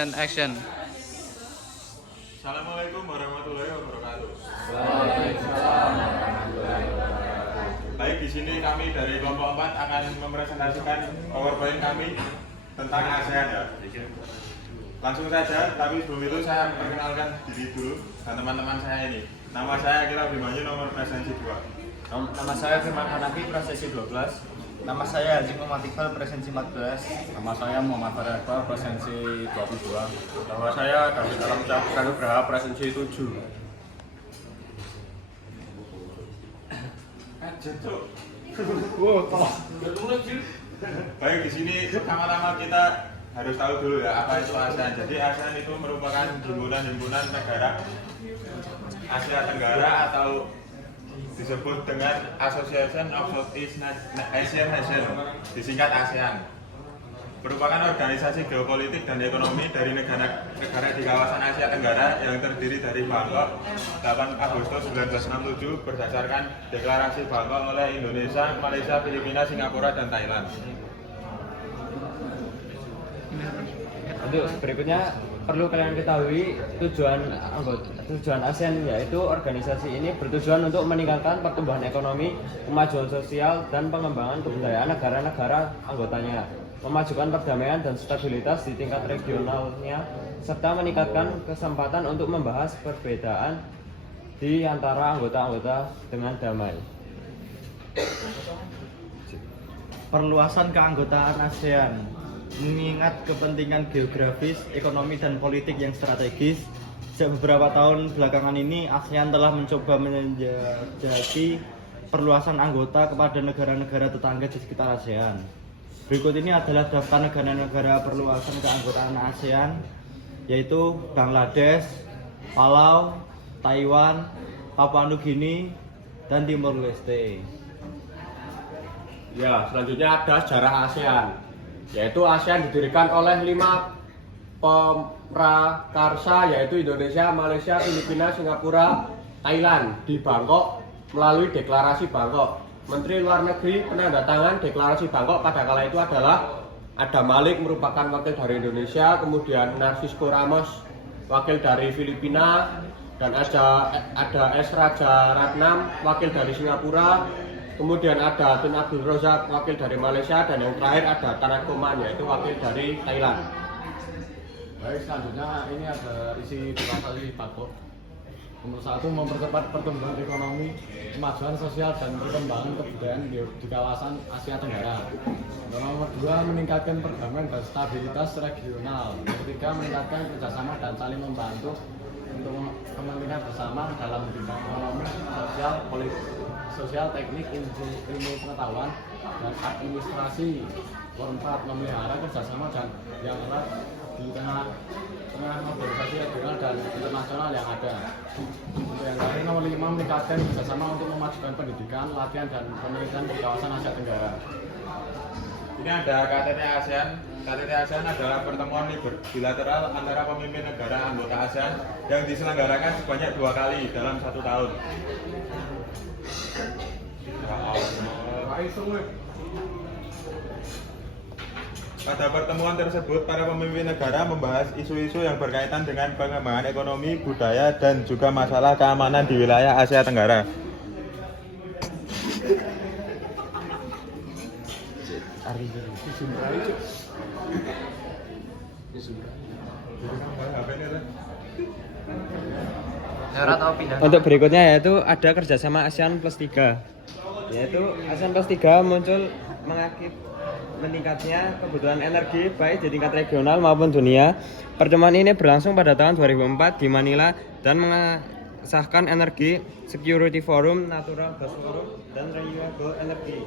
And action. Assalamualaikum warahmatullahi wabarakatuh. Baik, di sini kami dari kelompok 4 akan mempresentasikan PowerPoint kami tentang ASEAN ya. Langsung saja, tapi sebelum itu saya perkenalkan diri dulu dan teman-teman saya ini. Nama saya Akila Bimanyu, nomor presensi 2. Nama saya Firman Hanafi, presensi 12. Nama saya Haji Muhammad Iqbal, presensi 14. Nama saya Muhammad Farah Iqbal, presensi 22. Nama saya David Alamsyah Kanugraha, presensi 7. Baik, di sini pertama-tama kita harus tahu dulu ya apa itu ASEAN. Jadi ASEAN itu merupakan himpunan negara Asia Tenggara atau disebut dengan Association of Southeast Asian Nations, disingkat ASEAN. Merupakan organisasi geopolitik dan ekonomi dari negara di kawasan Asia Tenggara yang terdiri dari Bangkok 8 Agustus 1967 berdasarkan deklarasi Bangkok oleh Indonesia, Malaysia, Filipina, Singapura, dan Thailand. Untuk berikutnya perlu kalian ketahui tujuan ASEAN, yaitu organisasi ini bertujuan untuk meningkatkan pertumbuhan ekonomi, kemajuan sosial, dan pengembangan kebudayaan negara-negara anggotanya, memajukan perdamaian dan stabilitas di tingkat regionalnya, serta meningkatkan kesempatan untuk membahas perbedaan di antara anggota-anggota dengan damai. Perluasan keanggotaan ASEAN mengingat kepentingan geografis, ekonomi, dan politik yang strategis. Sejak beberapa tahun belakangan ini, ASEAN telah mencoba menjajaki perluasan anggota kepada negara-negara tetangga di sekitar ASEAN. Berikut ini adalah daftar negara-negara perluasan keanggotaan ASEAN, yaitu Bangladesh, Palau, Taiwan, Papua Nugini, dan Timor Leste. Ya, selanjutnya ada sejarah ASEAN, yaitu ASEAN didirikan oleh 5 pemrakarsa, yaitu Indonesia, Malaysia, Filipina, Singapura, Thailand di Bangkok melalui deklarasi Bangkok. Menteri Luar Negeri penandatangan deklarasi Bangkok pada kala itu adalah Adam Malik, merupakan wakil dari Indonesia, kemudian Narcisco Ramos, wakil dari Filipina, dan ada S. Raja Ratnam, wakil dari Singapura. Kemudian ada Tun Abdul Razak, wakil dari Malaysia, dan yang terakhir ada Tanak Koman, yaitu wakil dari Thailand. Baik, selanjutnya ini ada isi deklarasi Bangkok. Nomor 1, mempercepat pertumbuhan ekonomi, kemajuan sosial, dan perkembangan kebudayaan di kawasan Asia Tenggara. Nomor 2, meningkatkan perdamaian dan stabilitas regional. Nomor 3, meningkatkan kerjasama dan saling membantu untuk kepentingan bersama dalam bidang ekonomi, sosial, teknik, ilmu pengetahuan, dan administrasi. Nomor 4, memelihara kerjasama dan yang erat di tengah organisasi regional dan internasional yang ada. Untuk yang terakhir, nomor 5, meningkatkan kerjasama untuk memajukan pendidikan, latihan, dan penelitian di kawasan Asia Tenggara. Ini ada KTT ASEAN. KTT ASEAN adalah pertemuan bilateral antara pemimpin negara anggota ASEAN yang diselenggarakan sebanyak 2 kali dalam 1 tahun. Pada pertemuan tersebut, para pemimpin negara membahas isu-isu yang berkaitan dengan pengembangan ekonomi, budaya, dan juga masalah keamanan di wilayah Asia Tenggara. Untuk berikutnya yaitu ada kerjasama ASEAN Plus 3, yaitu ASEAN Plus 3 muncul meningkatnya kebutuhan energi baik di tingkat regional maupun dunia. Pertemuan ini berlangsung pada tahun 2004 di Manila dan mengesahkan Energy Security Forum, Natural Gas Forum, dan Renewable Energy.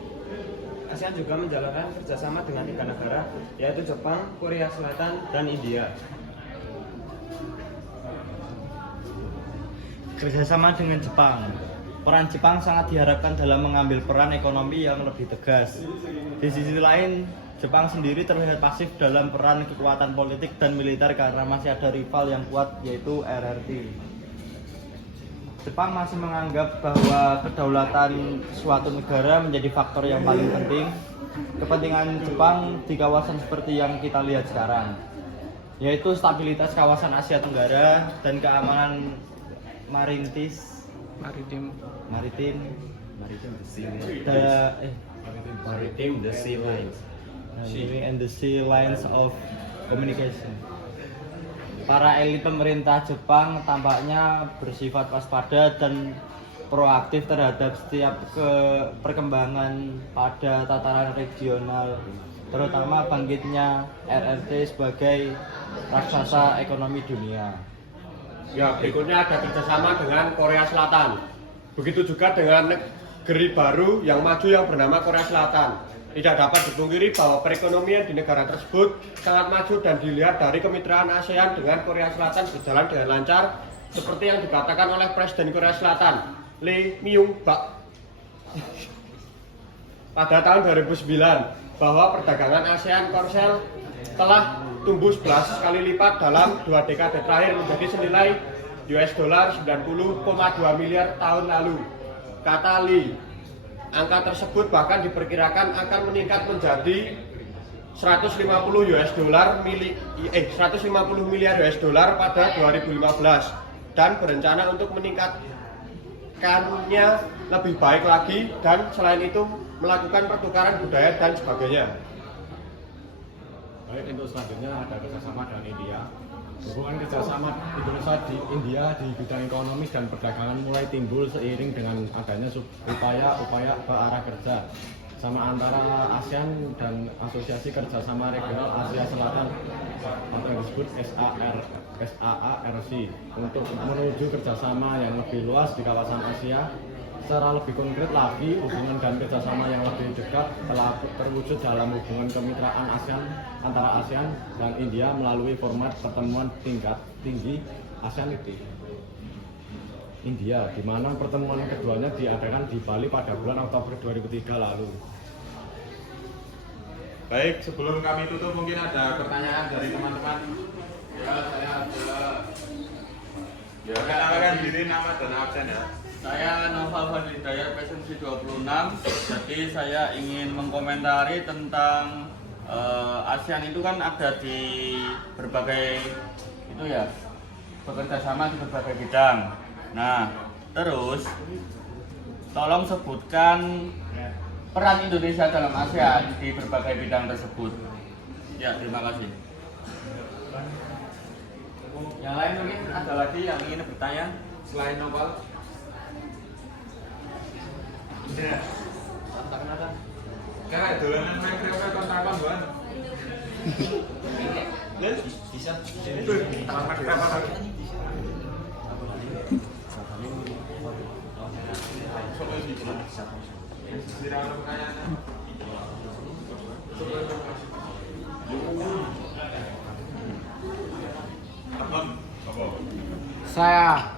ASEAN juga menjalankan kerjasama dengan 3 negara, yaitu Jepang, Korea Selatan, dan India. Kerjasama dengan Jepang. Peran Jepang sangat diharapkan dalam mengambil peran ekonomi yang lebih tegas. Di sisi lain, Jepang sendiri terlihat pasif dalam peran kekuatan politik dan militer karena masih ada rival yang kuat, yaitu RRT. Jepang masih menganggap bahwa kedaulatan suatu negara menjadi faktor yang paling penting. Kepentingan Jepang di kawasan seperti yang kita lihat sekarang. yaitu stabilitas kawasan Asia Tenggara dan keamanan maritim Maritim, the sea lines. and the sea lines of communication. Para elit pemerintah Jepang tampaknya bersifat waspada dan proaktif terhadap setiap perkembangan pada tataran regional, terutama bangkitnya RRT sebagai raksasa ekonomi dunia. Ya, berikutnya ada kerjasama dengan Korea Selatan. Begitu juga dengan negeri baru yang maju yang bernama Korea Selatan. Tidak dapat dipungkiri bahwa perekonomian di negara tersebut sangat maju dan dilihat dari kemitraan ASEAN dengan Korea Selatan berjalan dengan lancar, seperti yang dikatakan oleh Presiden Korea Selatan, Lee Myung-bak pada tahun 2009, bahwa perdagangan ASEAN Korsel telah tumbuh 11 kali lipat dalam 2 dekade terakhir menjadi senilai $90,2 miliar tahun lalu. Kata Lee, angka tersebut bahkan diperkirakan akan meningkat menjadi $150 miliar pada 2015 dan berencana untuk meningkatkannya lebih baik lagi, dan selain itu melakukan pertukaran budaya dan sebagainya. Baik, untuk selanjutnya ada kerjasama dengan India. Hubungan kerjasama Indonesia di India di bidang ekonomi dan perdagangan mulai timbul seiring dengan adanya upaya ke arah kerja sama antara ASEAN dan Asosiasi Kerjasama Regional Asia Selatan atau yang disebut SAARC untuk menuju kerjasama yang lebih luas di kawasan Asia. Secara lebih konkret lagi, hubungan dan kerjasama yang lebih dekat telah terwujud dalam hubungan kemitraan ASEAN antara ASEAN dan India melalui format pertemuan tingkat tinggi ASEAN India, di mana pertemuan keduanya diadakan di Bali pada bulan Oktober 2003 lalu. Baik, sebelum kami tutup mungkin ada pertanyaan dari teman-teman. Ya, saya ada. Ya, kenalkan diri, nama dan absen ya. Saya Noval Fadlidayat, PSMC 26. Jadi saya ingin mengkomentari tentang ASEAN itu kan ada di berbagai itu ya, bekerja sama di berbagai bidang. Nah, terus tolong sebutkan peran Indonesia dalam ASEAN di berbagai bidang tersebut. Ya, terima kasih. Yang lain mungkin ada lagi yang ingin bertanya selain Noval? Ya. Kakak dolanan main kreatif kontrakan bukan? Bisa. Itu tamat berapa lagi? Saya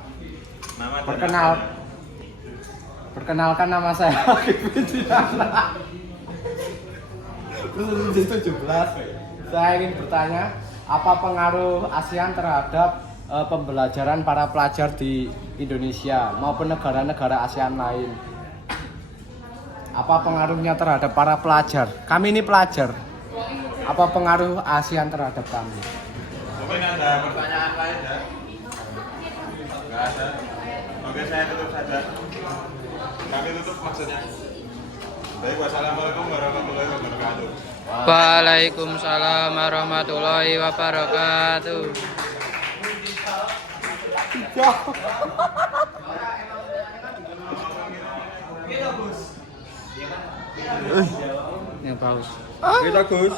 Nama dan perkenalkan nama saya Terus 17. Saya ingin bertanya, apa pengaruh ASEAN terhadap pembelajaran para pelajar di Indonesia maupun negara-negara ASEAN lain? Apa pengaruhnya terhadap para pelajar? Kami ini pelajar. Apa pengaruh ASEAN terhadap kami? Mungkin ada pertanyaan lain ya? Nggak ada. Oke, saya tutup saja. Kami tutup maksudnya. Baik, wassalamualaikum warahmatullahi wabarakatuh. Waalaikumsalam warahmatullahi wabarakatuh. Yang bagus. Kita Gus.